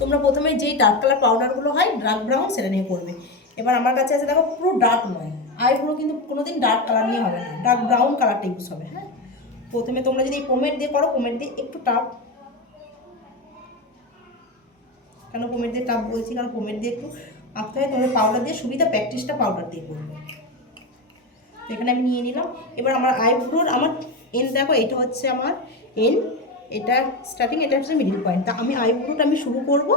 তোমরা প্রথমে যেই ডার্ক কালার পাউডারগুলো হয় ডার্ক ব্রাউন সেটা নিয়ে করবে। এবার আমার কাছে আছে দেখো পুরো ডার্ক নয়, আইব্রো কিন্তু কোনোদিন ডার্ক কালার নিয়ে হবে না, ডার্ক ব্রাউন কালারটা ইউজ হবে। হ্যাঁ, প্রথমে তোমরা যদি পোমেড দিয়ে করো, পোমেড দিয়ে একটু টাফ, কেন পোমেড দিয়ে টাফ বলছি, কারণ পোমেড দিয়ে একটু আঁকতে হয়, তোমরা পাউডার দিয়ে সুবিধা, প্র্যাকটিসটা পাউডার দিয়ে করবে। তো এখানে আমি নিয়ে নিলাম। এবার আমার আইব্রোর আমার এন দেখো, এটা হচ্ছে আমার এন, এটা স্টার্টিং, এটা হচ্ছে মিডিল পয়েন্ট। তা আমি আইব্রোটা আমি শুরু করব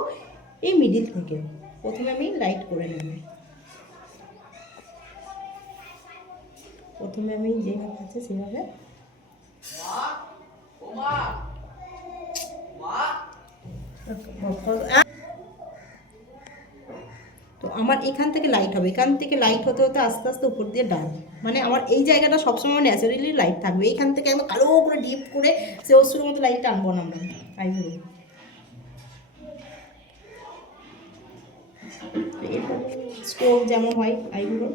এই মিডিল থেকে। প্রথমে আমি লাইট করে নেব, প্রথমে আমি যেভাবে আছে সেভাবে। তো আমার এখান থেকে লাইট হবে, এখান থেকে লাইট হতে হতে আস্তে আস্তে উপর দিয়ে ডার্ক, মানে আমার এই জায়গাটা সবসময় ন্যাচারালি লাইট থাকবে। এইখান থেকে একদম কালো করে ডিপ করে সে অসুরের মতো লাইটটা আনবো না আমরা আইব্রো। এরপর স্টোভ যেমন হয় আইব্রো,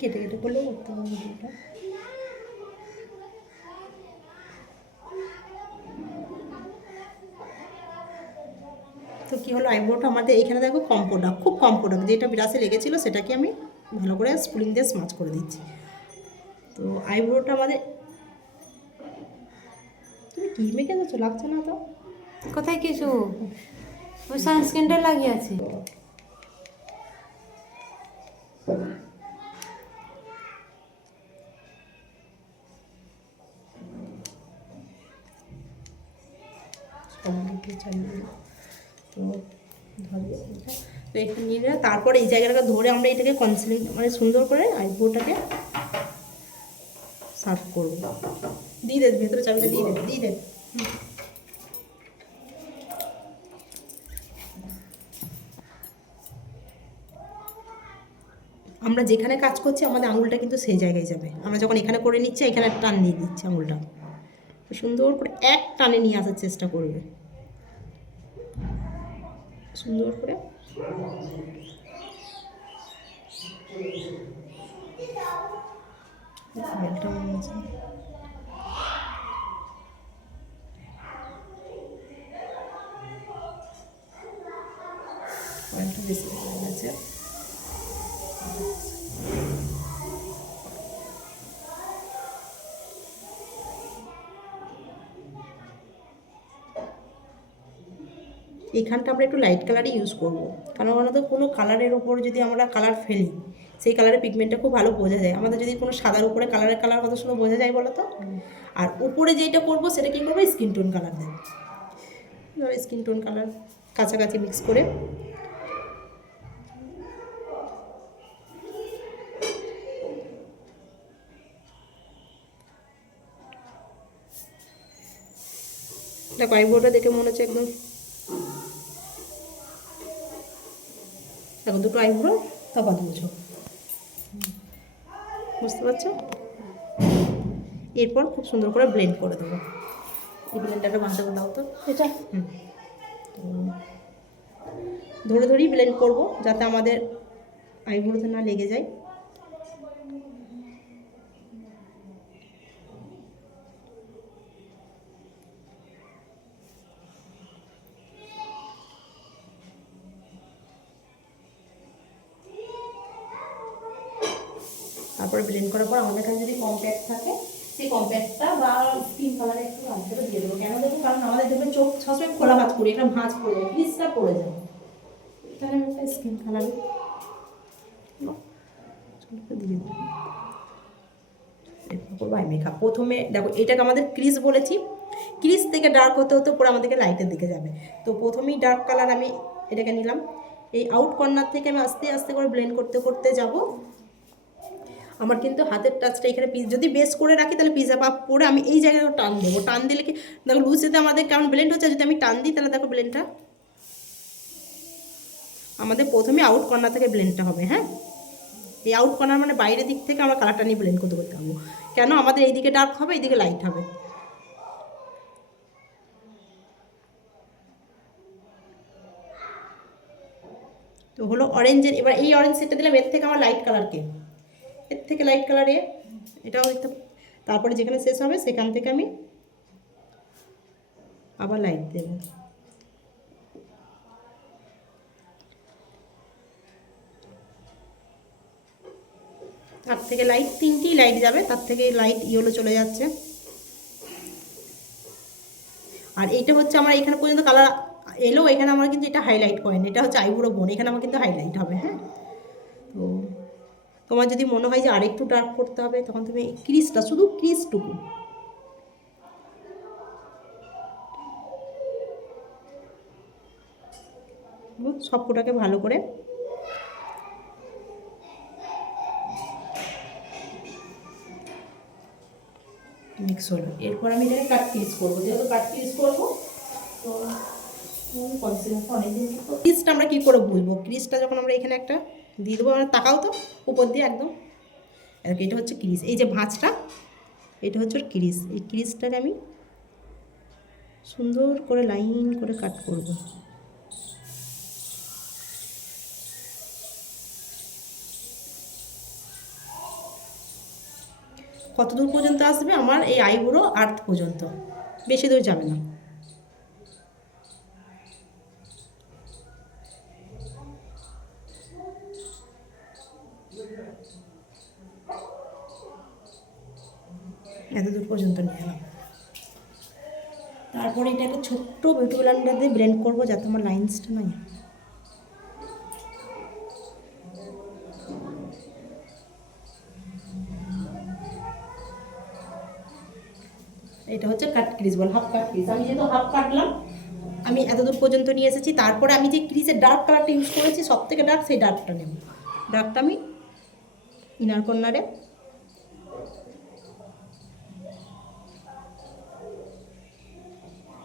কেটে কেটে করলেও করতে হবে এটা। তো কী হলো, আইব্রোটা আমাদের এইখানে দেখো কম প্রোডাক্ট, খুব কম প্রোডাক্ট, যেটা ব্রাশে লেগেছিলো সেটাকে আমি ভালো করে স্পুলিং দিয়ে স্মাচ করে দিচ্ছি। তো আইব্রোটা আমাদের, তুমি কী মেখে যাচ্ছ, লাগছে না তো? কোথায় কিছু, ওই সানস্ক্রিনটা লাগিয়ে আছে। তো ধরবে এটা, তো এখানে নিয়ে নেওয়া, তারপর এই জায়গাটাকে ধরে আমরা এটাকে কনসিলিং মানে সুন্দর করে আইব্রোটাকে সার্ভ করবো। দিয়ে দেবে ভেতরে, চাবিটা দিয়ে দেবে, দিয়ে দেবে। আমরা যেখানে কাজ করছি আমাদের আঙুলটা কিন্তু সেই জায়গায় যাবে। আমরা যখন এখানে করে নিচ্ছি, এখানে টান দিয়ে দিচ্ছি আঙুলটা, সুন্দর করে এক টানে নিয়ে আসার চেষ্টা করবে, সুন্দর করে। বেশি হয়ে গেছে। এইখানটা আমরা একটু লাইট কালারই ইউজ করব, কারণ আমাদের কোনো কালারের ওপর যদি আমরা কালার ফেলি, সেই কালারের পিগমেন্টটা খুব ভালো বোঝা যায়। আমাদের যদি কোনো সাদার উপরে কালার কত সুন্দর বোঝা যায় বলো তো। আর উপরে যেটা করব সেটা কী করবো, স্কিন টোন কালার দেবো। ধরো স্কিন টোন কালার কাছাকাছি মিক্স করে, দেখো আইব্রোটা দেখে মনে হচ্ছে একদম, দেখো দুটো আইব্রো তফাৎ বুঝো, বুঝতে পারছো? এরপর খুব সুন্দর করে ব্লেন্ড করে দেবো। এই ব্লেন্ডারটা বাঁধতে দাও তো এটা, ধরে ধরেই ব্লেন্ড করব যাতে আমাদের আইব্রোতে না লেগে যায়। তারপরে ব্লেন্ড করার পর আমাদের কাছে যদি কম্প্যাক্ট থাকে, সেই কম্প্যাক্টটা বা স্কিন কালারে একটু আনতে দিয়ে দেবো। কেন দেবো, কারণ আমাদের দেখবেন চোখ সবসময় খোলা ভাঁজ করি, একটা ভাঁজ পড়ে যায়, ক্রিজটা পড়ে যাবে। এখানে আমি একটা স্কিন কালারে দিয়ে দেবো। করবো আই মেকআপ। প্রথমে দেখো এটাকে আমাদের ক্রিজ বলেছি, ক্রিজ থেকে ডার্ক হতে হতে পরে আমাদেরকে লাইটের দিকে যাবে। তো প্রথমেই ডার্ক কালার আমি এটাকে নিলাম, এই আউট কর্নার থেকে আমি আস্তে আস্তে করে ব্লেন্ড করতে করতে যাব। আমার কিন্তু হাতের টাচটা এখানে যদি বেস করে রাখি তাহলে পিজা পাপ পরে আমি এই জায়গায় টান দেবো। টান দিলে কি দেখো লুজ যেতে আমাদের কেমন ব্লেন্ড হচ্ছে, যদি আমি টান দিই তাহলে দেখো ব্লেন্ডটা আমাদের প্রথমে আউট কর্নার থেকে ব্লেন্ডটা হবে। হ্যাঁ, এই আউট কর্নার মানে বাইরের দিক থেকে আমরা কালারটা নিয়ে ব্লেন্ড করতে করতে পারবো। কেন, আমাদের এইদিকে ডার্ক হবে, এইদিকে লাইট হবে। তো হলো অরেঞ্জের, এবার এই অরেঞ্জ সেটটা দিলাম, এর থেকে আমার লাইট কালারকে, এর থেকে লাইট কালারে এটাও দেখতে। তারপরে যেখানে শেষ হবে সেখান থেকে আমি আবার লাইট দেব। তার থেকে লাইট 3টি লাইট যাবে, তার থেকে লাইট ইয়েলো চলে যাচ্ছে। আর এইটা হচ্ছে আমার এখানে পর্যন্ত কালার এলো, এখানে আমার কিন্তু এটা হাইলাইট পয়েন্ট, এটা হচ্ছে আইব্রো বোন, এখানে আমার কিন্তু হাইলাইট হবে। হ্যাঁ, তো তোমার যদি মনে হয় যে আরেকটু ডার্ক করতে হবে, তখন তুমি ক্রিজটা, শুধু ক্রিজটুকু সবকটাকে ভালো করে মিক্স হলো। এরপর আমি এটাকে কাট পিস করবো, যেহেতু কাট পিস করবো তো ক্রিজটা আমরা কী করে বুঝবো? ক্রিজটা যখন আমরা এখানে একটা দিয়ে দেবো, আমরা তাকাও তো উপর দিয়ে একদম, এটা হচ্ছে ক্রিজ, এই যে ভাঁজটা এটা হচ্ছে ওর ক্রিজ। এই ক্রিজটাকে আমি সুন্দর করে লাইন করে কাট করব। কত দূর পর্যন্ত আসবে? আমার এই আইব্রো আর্থ পর্যন্ত, বেশি দূর যাবে না। এত দূর পর্যন্ত নিয়ে এলাম। তারপরে এটাকে ছোট্ট বিউটি ব্লেন্ডার দিয়ে ব্লেন্ড করবো, যাতে আমার লাইন্সটা নয়। এটা হচ্ছে কাট ক্রিজ বল, হাফ কাট ক্রিজ। আমি যেহেতু হাফ কাটলাম, আমি এত দূর পর্যন্ত নিয়ে এসেছি। তারপরে আমি যে ক্রিজের ডার্ক কালারটা ইউজ করেছি, সব থেকে ডার্ক, সেই ডার্কটা নেব। ডার্কটা আমি ইনার কর্নারে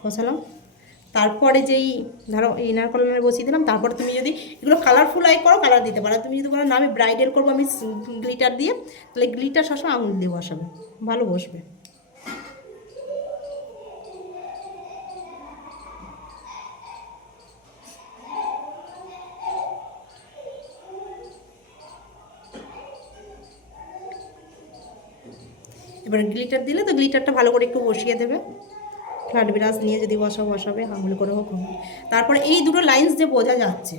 বসালাম। তারপরে যেই ধরো ইনার কর্নারে বসিয়ে দিলাম। তারপরে তুমি যদি এগুলো কালারফুল আই করো, কালার দিতে পারো। তুমি যদি বলো না আমি ব্রাইডাল করবো আমি গ্লিটার দিয়ে, তাহলে গ্লিটার সবসময় আঙুল দিয়ে বসাবে, ভালো বসবে। এবার গ্লিটার দিলে তো গ্লিটারটা ভালো করে একটু বসিয়ে দেবে। ফ্ল্যাট ব্রাশ নিয়ে যদি বসাবে, আঙুল করে হোক। তারপরে এই দুটো লাইন্স যে বোঝা যাচ্ছে,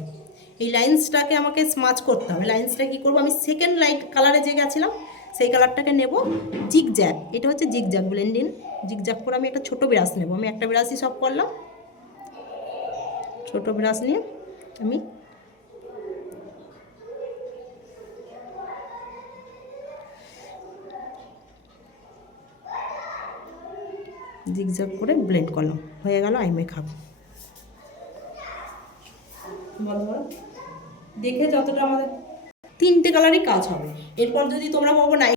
এই লাইন্সটাকে আমাকে স্মাচ করতে হবে। লাইন্সটা কী করবো? আমি সেকেন্ড লাইট কালারে যে গেছিলাম, সেই কালারটাকে নেব, জিগজ্যাগ। এটা হচ্ছে জিগজ্যাগ ব্লেন্ডিং। জিগজ্যাগ করে আমি একটা ছোটো ব্রাশ নেব। আমি একটা ব্রাশই সব করলাম। ছোটো ব্রাশ নিয়ে আমি জিগজ্যাগ করে ব্লেন্ড করলাম। হয়ে গেল আই মেকআপ। দেখে যতটা আমাদের 3টে কালারই কাজ হবে। এরপর যদি তোমরা ভাবো না